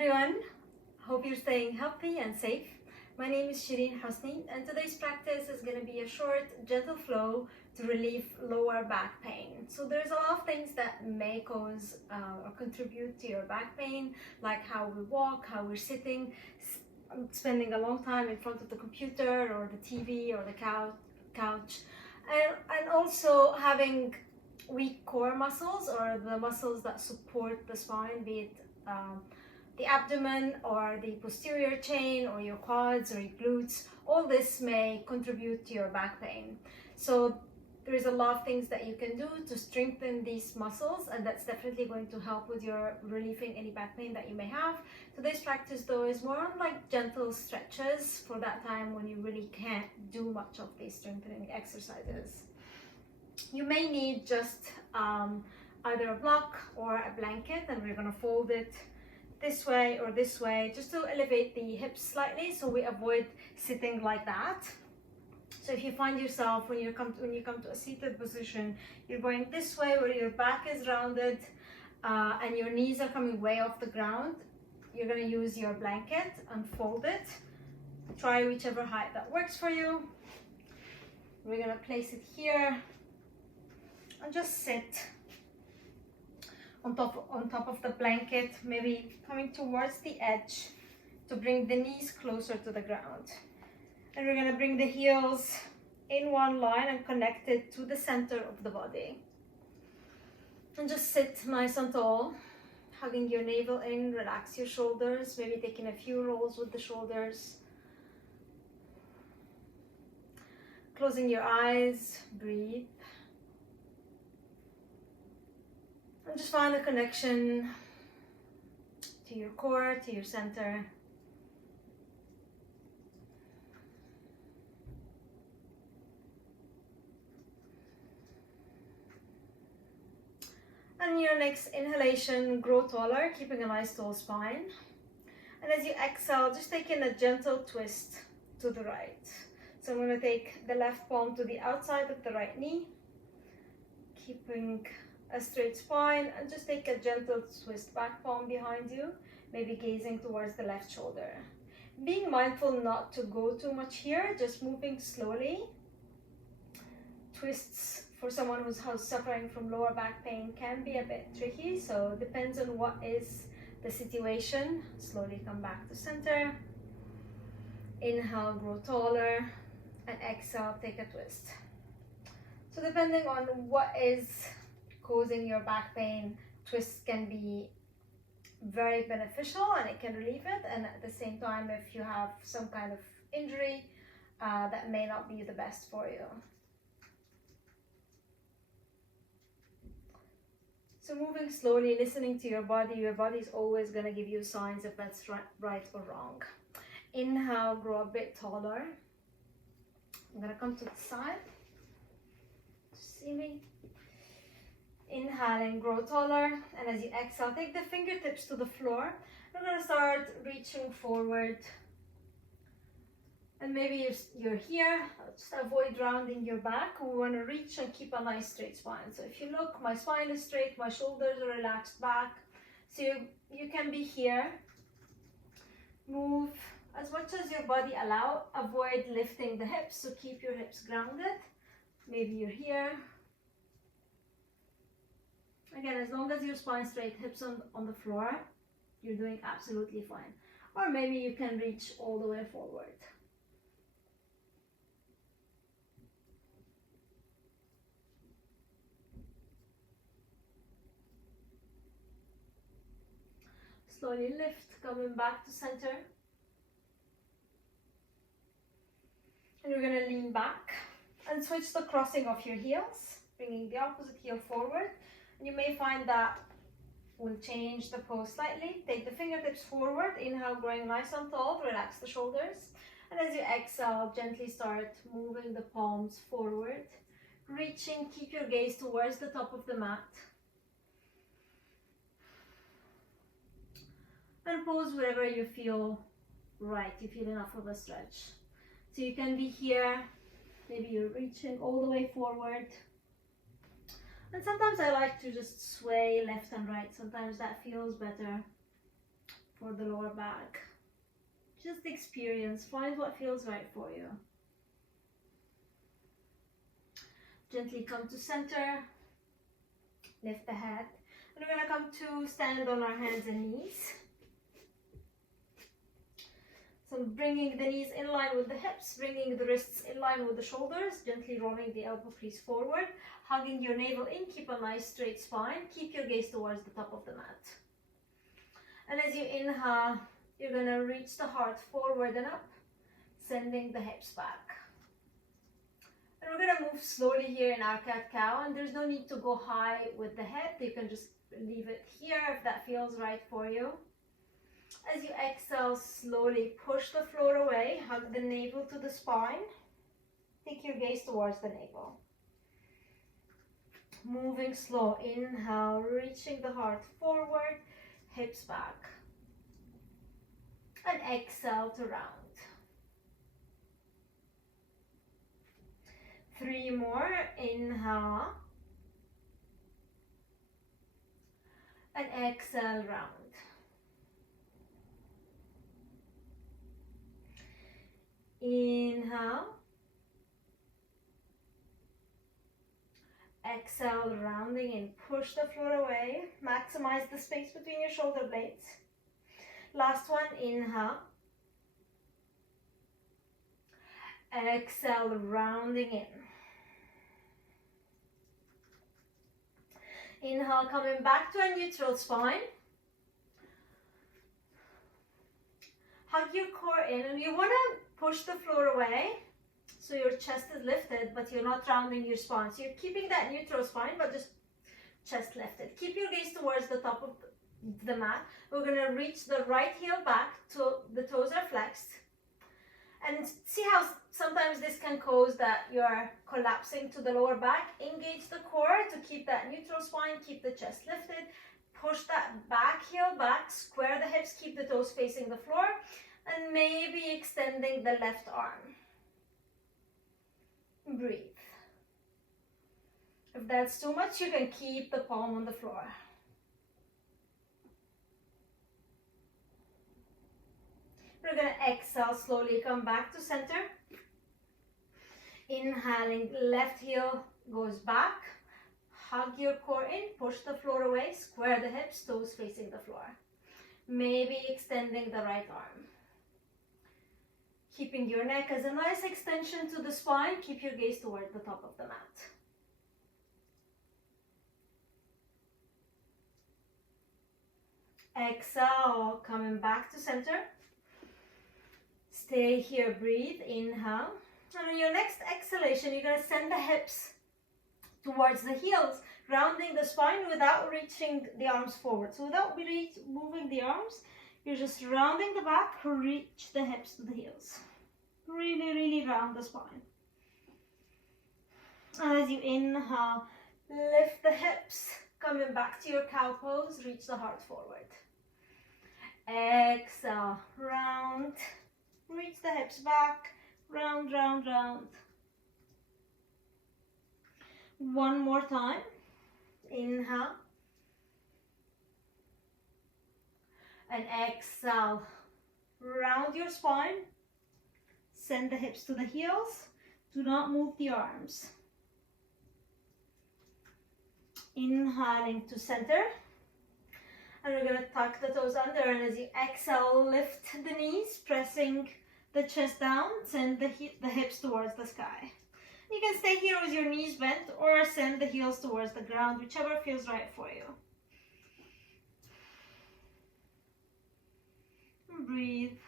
everyone, hope you're staying healthy and safe. My name is Shireen Hosni, and today's practice is going to be a short, gentle flow to relieve lower back pain. So there's a lot of things that may cause or contribute to your back pain, like how we walk, how we're sitting, spending a long time in front of the computer or the TV or the couch, and also having weak core muscles or the muscles that support the spine, be it the abdomen or the posterior chain or your quads or your glutes. All this may contribute to your back pain. So there's a lot of things that you can do to strengthen these muscles, and that's definitely going to help with your relieving any back pain that you may have. Today's practice though is more on like gentle stretches for that time when you really can't do much of these strengthening exercises. You may need just either a block or a blanket, and we're going to fold it this way or this way just to elevate the hips slightly so we avoid sitting like that. So if you find yourself when you come to a seated position, you're going this way where your back is rounded and your knees are coming way off the ground, you're going to use your blanket and fold it. Try whichever height that works for you. We're going to place it here and just sit on top of the blanket, maybe coming towards the edge to bring the knees closer to the ground. And we're going to bring the heels in one line and connect it to the center of the body. And just sit nice and tall, hugging your navel in, relax your shoulders, maybe taking a few rolls with the shoulders. Closing your eyes, breathe. And just find a connection to your core, to your center. And your next inhalation, grow taller, keeping a nice tall spine. And as you exhale, just take in a gentle twist to the right. So I'm going to take the left palm to the outside of the right knee, keeping a straight spine, and just take a gentle twist back palm behind you, maybe gazing towards the left shoulder. Being mindful not to go too much here, just moving slowly. Twists for someone who's suffering from lower back pain can be a bit tricky, so it depends on what is the situation. Slowly come back to center. Inhale, grow taller, and exhale, take a twist. So depending on what is causing your back pain, twists can be very beneficial and it can relieve it, and at the same time, if you have some kind of injury, that may not be the best for you. So moving slowly, listening to your body is always going to give you signs if that's right or wrong. Inhale, grow a bit taller. I'm going to come to the side. See me? Inhaling, grow taller, and as you exhale, take the fingertips to the floor. We're going to start reaching forward, and maybe you're here, just avoid rounding your back. We want to reach and keep a nice straight spine. So if you look, my spine is straight, my shoulders are relaxed back. So you can be here. Move as much as your body allows. Avoid lifting the hips, so keep your hips grounded. Maybe you're here. Again, as long as your spine straight, hips on the floor, you're doing absolutely fine. Or maybe you can reach all the way forward. Slowly lift, coming back to center. And you're going to lean back and switch the crossing of your heels, bringing the opposite heel forward. And you may find that will change the pose slightly. Take the fingertips forward, inhale, growing nice and tall, relax the shoulders. And as you exhale, gently start moving the palms forward, reaching, keep your gaze towards the top of the mat. And pose wherever you feel right, you feel enough of a stretch. So you can be here, maybe you're reaching all the way forward. And sometimes I like to just sway left and right. Sometimes that feels better. for the lower back. Just experience, find what feels right for you. Gently come to center, lift the head. And we're gonna come to stand on our hands and knees. So bringing the knees in line with the hips, bringing the wrists in line with the shoulders, gently rolling the elbow crease forward, hugging your navel in, keep a nice straight spine, keep your gaze towards the top of the mat. And as you inhale, you're gonna reach the heart forward and up, sending the hips back. And we're gonna move slowly here in our cat-cow, and there's no need to go high with the head. You can just leave it here if that feels right for you. As you exhale, slowly push the floor away, hug the navel to the spine. Take your gaze towards the navel. Moving slow, inhale, reaching the heart forward, hips back. And exhale to round. 3 more, inhale. And exhale, round. Inhale. Exhale, rounding in, push the floor away, maximize the space between your shoulder blades. Last one, inhale. Exhale, rounding in. Inhale, coming back to a neutral spine. Hug your core in, and you want to push the floor away so your chest is lifted, but you're not rounding your spine. So you're keeping that neutral spine, but just chest lifted. Keep your gaze towards the top of the mat. We're going to reach the right heel back to the toes are flexed. And see how sometimes this can cause that you're collapsing to the lower back. Engage the core to keep that neutral spine, keep the chest lifted. Push that back heel back, square the hips, keep the toes facing the floor, and maybe extending the left arm. Breathe. If that's too much, you can keep the palm on the floor. We're going to exhale slowly, come back to center. Inhaling, left heel goes back. Hug your core in, push the floor away, square the hips, toes facing the floor. Maybe extending the right arm. Keeping your neck as a nice extension to the spine, keep your gaze toward the top of the mat. Exhale, coming back to center. Stay here, breathe, inhale. And on your next exhalation, you're going to send the hips towards the heels, rounding the spine without reaching the arms forward. So without moving the arms, you're just rounding the back, reach the hips to the heels. Really, really round the spine. And as you inhale, lift the hips, coming back to your cow pose, reach the heart forward. Exhale, round, reach the hips back, round, round, round. One more time. Inhale. And exhale. Round your spine. Send the hips to the heels. Do not move the arms. Inhaling to center. And we're going to tuck the toes under. And as you exhale, lift the knees, pressing the chest down. Send the hips towards the sky. You can stay here with your knees bent or send the heels towards the ground, whichever feels right for you. Breathe.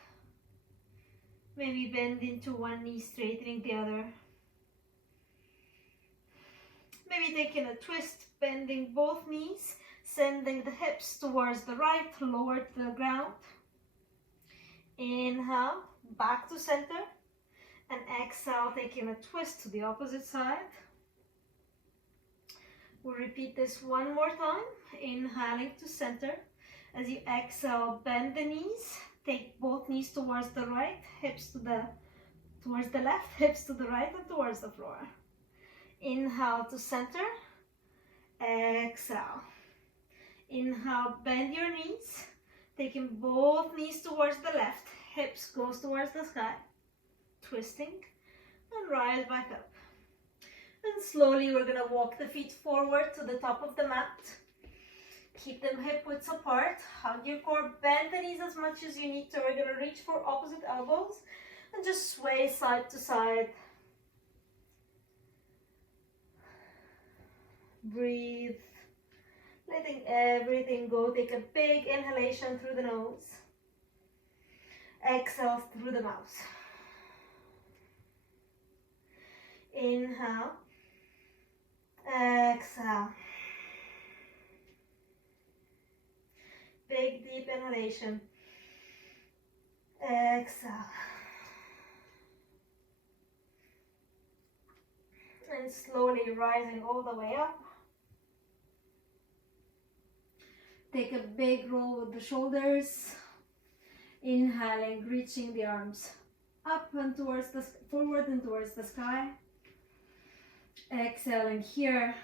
Maybe bend into one knee, straightening the other. Maybe taking a twist, bending both knees, sending the hips towards the right, lower to the ground. Inhale, back to center. And exhale, taking a twist to the opposite side. We'll repeat this one more time. Inhaling to center. As you exhale, bend the knees. Take both knees towards the right, hips towards the left, hips to the right and towards the floor. Inhale to center. Exhale. Inhale, bend your knees. Taking both knees towards the left, hips close towards the sky, twisting, and rise back up. And slowly we're gonna walk the feet forward to the top of the mat. Keep them hip widths apart. Hug your core, bend the knees as much as you need to. We're gonna reach for opposite elbows and just sway side to side. Breathe, letting everything go. Take a big inhalation through the nose. Exhale through the mouth. Inhale. Exhale. Big deep inhalation. Exhale. And slowly rising all the way up. Take a big roll with the shoulders. Inhaling, reaching the arms up and towards the forward and towards the sky. Exhaling here,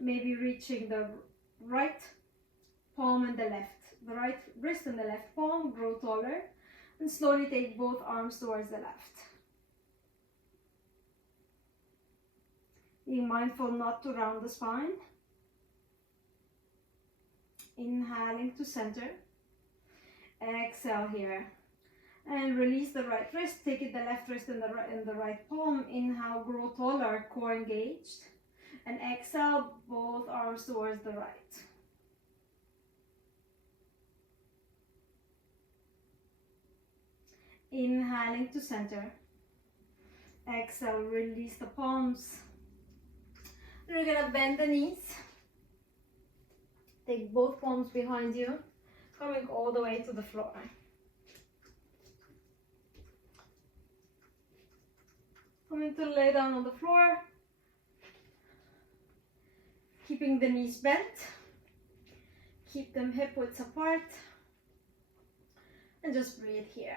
maybe reaching the right palm and the right wrist and the left palm, grow taller, and slowly take both arms towards the left. Being mindful not to round the spine. Inhaling to center. Exhale here. And release the right wrist. Take it the left wrist and the right palm. Inhale, grow taller, core engaged. And exhale, both arms towards the right. Inhaling to center. Exhale, release the palms. We're gonna bend the knees. Take both palms behind you, coming all the way to the floor. Coming to lay down on the floor, keeping the knees bent. Keep them hip widths apart. And just breathe here.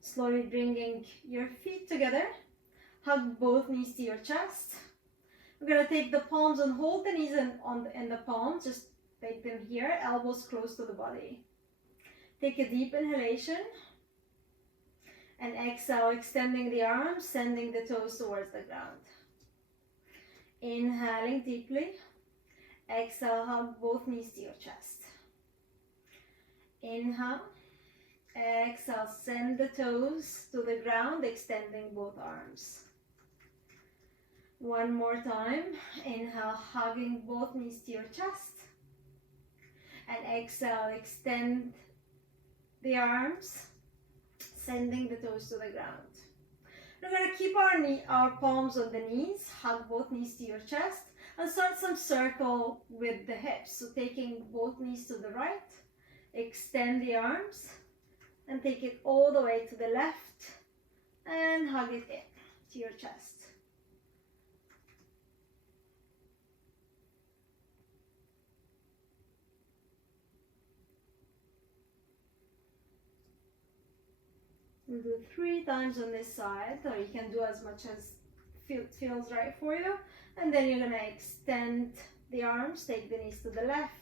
Slowly bringing your feet together. Hug both knees to your chest. We're going to take the palms and hold the knees in the palms. Just take them here, elbows close to the body. Take a deep inhalation. And exhale, extending the arms, sending the toes towards the ground. Inhaling deeply. Exhale, hug both knees to your chest. Inhale. Exhale, send the toes to the ground, extending both arms. One more time. Inhale, hugging both knees to your chest. And exhale, extend the arms, sending the toes to the ground. We're going to keep our palms on the knees, hug both knees to your chest, and start some circle with the hips. So taking both knees to the right, extend the arms, and take it all the way to the left, and hug it in to your chest. We'll do 3 times on this side, or you can do as much as feels right for you. And then you're gonna extend the arms, take the knees to the left,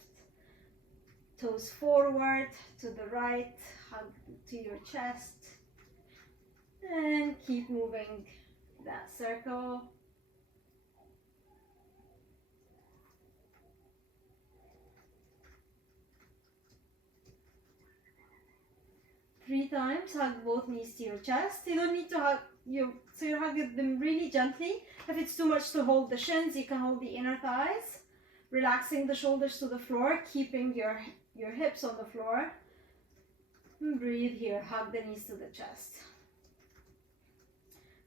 toes forward, to the right, hug to your chest, and keep moving that circle. Three times, hug both knees to your chest. You don't need to hug so you hug them really gently. If it's too much to hold the shins, you can hold the inner thighs, relaxing the shoulders to the floor, keeping your hips on the floor. And breathe here, hug the knees to the chest.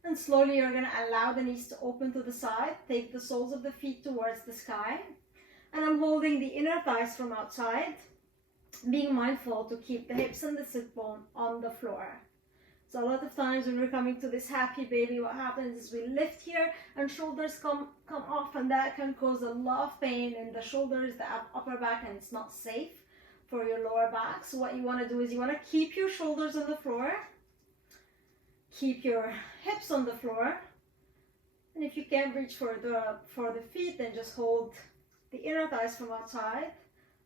And slowly you're going to allow the knees to open to the side. Take the soles of the feet towards the sky. And I'm holding the inner thighs from outside, being mindful to keep the hips and the sit bone on the floor. So a lot of times when we're coming to this happy baby, what happens is we lift here and shoulders come off, and that can cause a lot of pain in the shoulders, the upper back, and it's not safe for your lower back. So what you want to do is you want to keep your shoulders on the floor, keep your hips on the floor, and if you can't reach for the feet, then just hold the inner thighs from outside,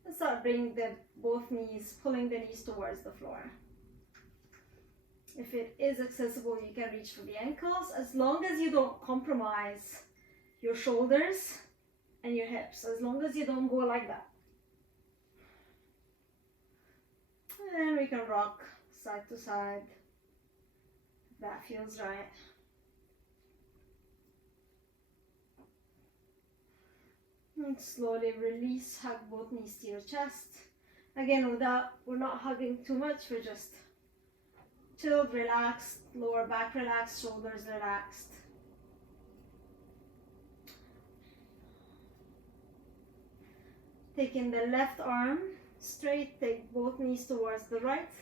And start bringing both knees, pulling the knees towards the floor. If it is accessible, you can reach for the ankles, as long as you don't compromise your shoulders and your hips, as long as you don't go like that. And we can rock side to side, if that feels right. And slowly release, hug both knees to your chest. Again, we're not hugging too much, we're just chilled, relaxed, lower back relaxed, shoulders relaxed. Taking the left arm straight, take both knees towards the right.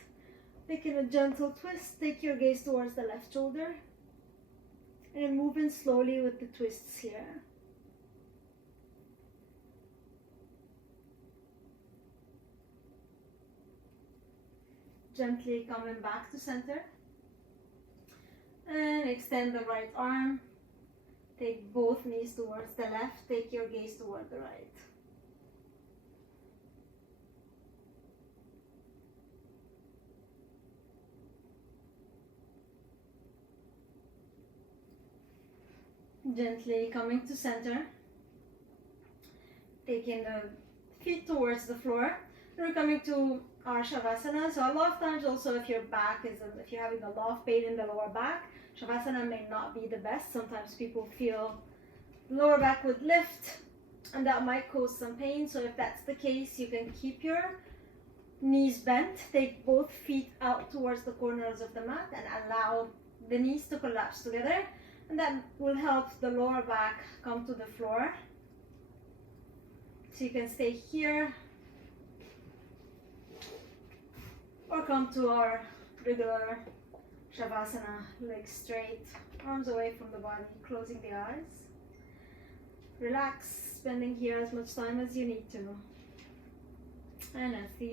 Taking a gentle twist, take your gaze towards the left shoulder. And moving slowly with the twists here. Gently coming back to center. And extend the right arm. Take both knees towards the left. Take your gaze toward the right. Gently coming to center. Taking the feet towards the floor. We're coming to our Shavasana. So a lot of times also if your back is, if you're having a lot of pain in the lower back, Shavasana may not be the best. Sometimes people feel lower back would lift and that might cause some pain. So if that's the case, you can keep your knees bent. Take both feet out towards the corners of the mat and allow the knees to collapse together. And that will help the lower back come to the floor. So you can stay here or come to our regular Shavasana, legs straight, arms away from the body, closing the eyes. Relax, spending here as much time as you need to. And as the